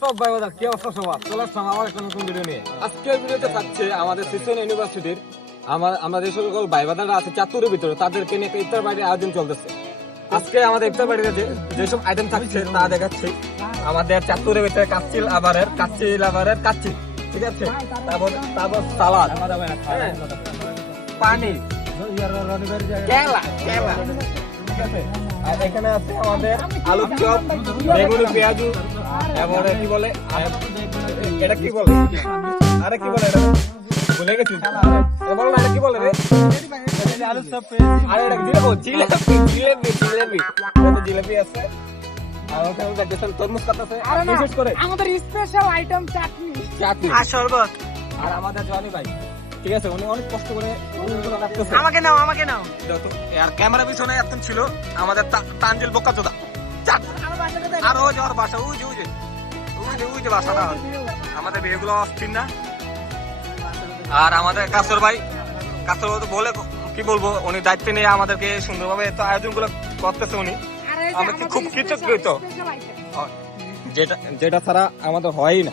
সব ভাই বাজার কি অবস্থা সবার? চলে আসলাম আমার একটা নতুন ভিডিও নিয়ে। আজকের ভিডিওতে থাকছে আমাদের সিসন ইউনিভার্সিটির আমার আমরা যে সকল ভাই বাজাররা আছে চাতুরের ভিতরে তাদেরকে নিয়ে একটা ইফতার বাড়ির আয়োজন চলতেছে। আজকে আমাদের ইফতার বাড়িতে যে যেসব আইটেম থাকছে তা দেখাচ্ছি। আমাদের চাতুরের ভিতরে কাচ্চিল আবারের কাচ্চিল আবারের কাচ্চি ঠিক আছে? তারপর তারপর সালাদ হ্যাঁ, পানি। কেলা কেলা। ঠিক আছে? আর এখানে আছে আমাদের আলুর চপ বেগুনি পেঁয়াজু এবারে কি বলে? আর এটা কি বলে? আরে কি বলে এটা? ভুলে গেছি। বলো না এটা কি বলে রে? আরে এটা জিলে ও জিলেপি জিলেপি জিলেপি। কত জিলেপি আছে? ওখানে তরমুজ কাটতেছে আর আমাদের স্পেশাল আইটেম চাটনি। চাটনি। আর শরবত। আর আমাদের জনি ভাই। ঠিক আছে উনি অনেক কষ্ট করে আমাকে নাও আমাকে নাও। যত- আর ক্যামেরা পিছনে একজন ছিল আমাদের তানজিল বোকা চোদা আর ওই যে ওর বাসা ওই যে ওই যে ওই যে ওই যে বাসাটা। আমাদের বিয়েগুলো অস্থির না? আর আমাদের কাসর ভাই কাসর ভাই তো বলে কি বলব উনি দায়িত্ব নিয়ে আমাদেরকে সুন্দরভাবে এত আয়োজনগুলো করতেছে উনি। আমরা খুব কৃতজ্ঞ যেটা যেটা ছাড়া আমাদের হয়ই না।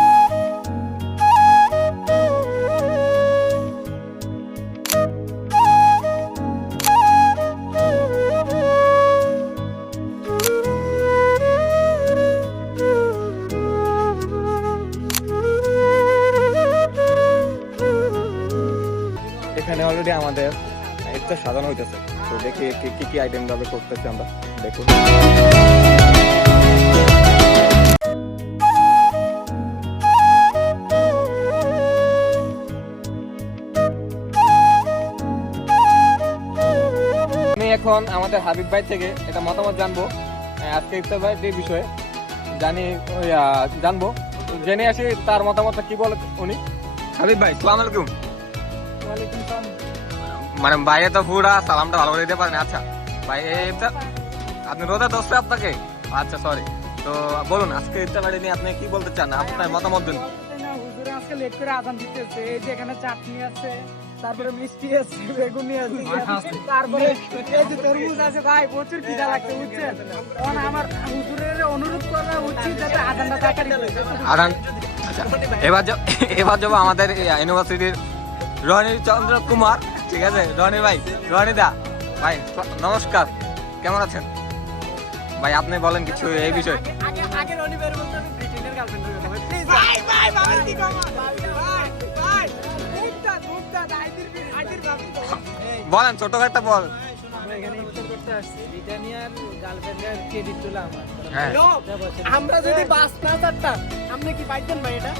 অলরেডি আমাদের একটা সাজানো হইতেছে। তো দেখি কি কি আইটেম ভাবে করতেছি আমরা দেখুন। এখন আমাদের হাবিব ভাই থেকে এটা মতামত জানব। আজকে ইফতার ভাই যে বিষয়ে জানি জানব। জেনে আসি তার মতামত কি বলে উনি। হাবিব ভাই সালাম আলাইকুম। ওয়ালাইকুম সালাম। মানে বাইরে তো পুরা সালামটা ভালো করে দিতে পারেন। আচ্ছা ভাই আপনি রোজা দোষে আপনাকে? আচ্ছা সরি তো বলুন আজকে ইফতার বাড়ি নিয়ে আপনি কি বলতে চান? আপনার মতামত দিন। বলতে না, হুজুরে আজকে late করে আজান দিতেছে। এই যে এখানে চাটনি আছে তারপরে মিষ্টি আছে বেগুনি আছে তারপরে এই যে তরমুজ আছে ভাই প্রচুর খিদা লাগছে বুঝছেন? তখন আমার হুজুরের অনুরোধ করা উচিত যাতে আজানটা তাড়াতাড়ি করে। আরান আচ্ছা এবার যাব এবার যাব আমাদের ইউনিভার্সিটির রনি চন্দ্র কুমার। ঠিক আছে রনি ভাই রনি দা ভাই নমস্কার কেমন আছেন ভাই আপনি বলেন কিছু এই বিষয়ে হয়ে বলেন ছোট একটা বল আমরা এখানে ইফতার করতে আসছি ব্রিটানিয়ার গার্লফ্রেন্ডের ক্রেডিট তুলে আমার। হ্যাঁ। আমরা যদি বাস না চারটা আপনি কি পাইতেন ভাই এটা?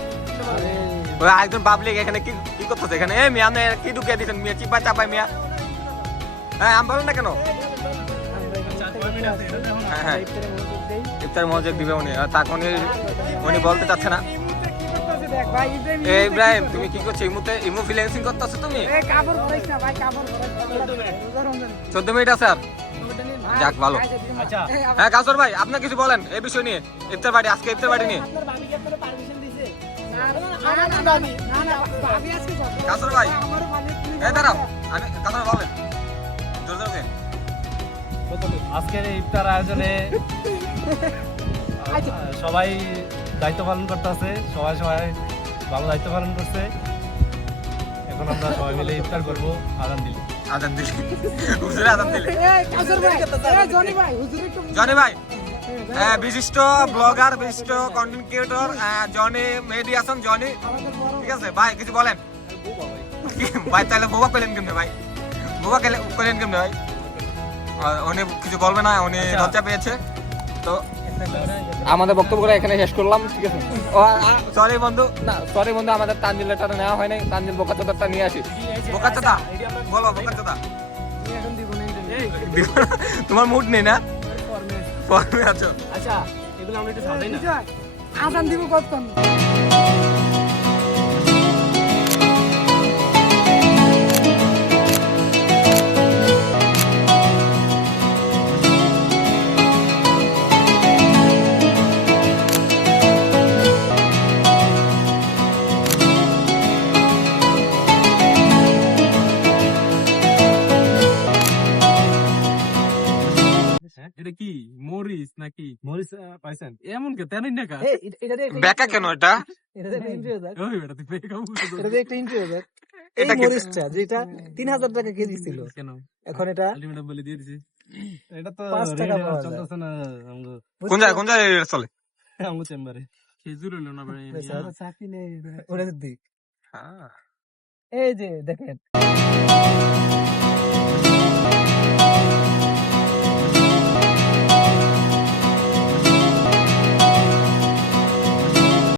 ওই একজন পাবলিক এখানে কি কি করতেছে এখানে? এ মিয়া আপনি কি ঢুকিয়ে দিচ্ছেন মিয়া? চিপা চাপাই মিয়া। হ্যাঁ আমি বলেন না কেন? হ্যাঁ, হ্যাঁ। ইফতার মনোযোগ দিবে উনি। তাকে উনি উনি বলতে চাচ্ছে না। এ ইব্রাহিম তুমি কি করছ? ইমুতে ইমু ফ্রিল্যান্সিং করতেছো তুমি? চোদ্দ মিনিট আছে আর? যাক, ভালো। আচ্ছা। হ্যাঁ কাসর ভাই আপনি কিছু বলেন এই বিষয় নিয়ে ইফতার বাড়ি আজকে ইফতার বাড়ি নিয়ে। আপনার আপনার কাসর ভাই। আমার মালিক তুমি এ দাঁড়াও আমি কাসর বলেন। জোর জোর আজকের ইফতার আয়োজনে আচ্ছা। সবাই দায়িত্ব পালন করতেছে সবাই সবাই ভালো দায়িত্ব পালন করছে। এখন আমরা সবাই মিলে ইফতার করব আগান দিল। আজান দিলে। হুজুরে আজান দিলে। জনি ভাই হুজুর জনি ভাই হ্যাঁ, বিশিষ্ট ব্লগার বিশিষ্ট কন্টেন্ট ক্রিয়েটর জনি মেহেদি হাসান জনি। ঠিক আছে ভাই কিছু বলেন। ভাই তাহলে বোবা পেলেন কেমনে ভাই? বোবা কেলে- পেলেন কেমনে ভাই? উনি কিছু বলবে না উনি আচ্ছা। লজ্জা পেয়েছে। তো আমাদের বক্তব্যটা এখানে শেষ করলাম ঠিক আছে? সরি বন্ধু না সরি বন্ধু আমাদের তানজিল লেটারটা নেওয়া হয় নাই তানজিল বোকা চাদারটা নিয়ে আসি। বোকা চাদা বলো বোকা চাদা তুমি এখন দিব না। তোমার মুড নেই না? ফর্মে আছো। আচ্ছা এগুলো আমরা একটু সাজাই না? আজান দিব কতক্ষণ? পাইছেন এমন কে তেন না কা এই, এটা- এটা দিয়ে একটা- বেকা কেন এটা এটা একটা intro দেখ। ওই বেটা তুই বেকা এটা দিয়ে একটা intro দেখ। এই মরিচটা যেটা তিন হাজার টাকা কেজি ছিল। এখন এটা আলটিমেটাম বলে দিয়ে দিছি। এটা তো পাঁচ টাকা রেডি পাওয়া যায়। চলতেছে না কোন জায়গায় কোন জায়গায় চলে? আমগো চেম্বারে। খেজুর হলো না ভাই চাকরি নেই ওটা দিক। হ্যাঁ। এই যে দেখেন।